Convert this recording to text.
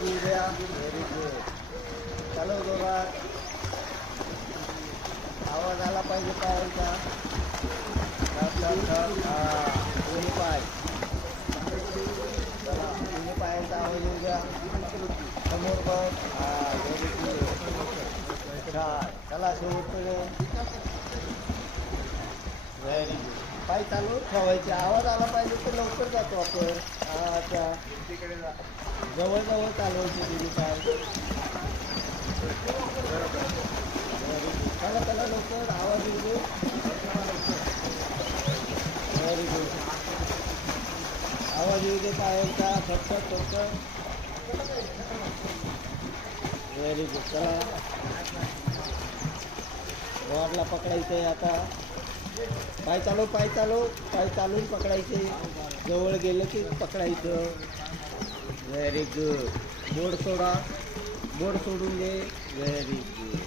आवाज येऊ द्या. Very good. चालव जोरात. आवाज आला पाहिजे पायांचा. दोन्ही पाय. चला दोन्ही पायांचा आवाज येऊ द्या. समोर बघ. Very good. छान. चला शेवटकडे. Very good. पाय चालू ठेवायचे. आवाज आला पाहिजे तर लवकर जातो आपण. अच्छा जवळ जवळ चालवायचे दोन्ही पाय. चला चला लवकर आवाज येऊ दे. Very good. आवाज येऊ दे पायांचा. फटफट फटफट. Very good. चला रॉडला पकडायचं आहे आता. पाय चालू पाय चालू. पाय चालून पकडायचे. जवळ गेलं की पकडायचं. Very good. बोर्ड सोडा. बोर्ड सोडून दे. Very good.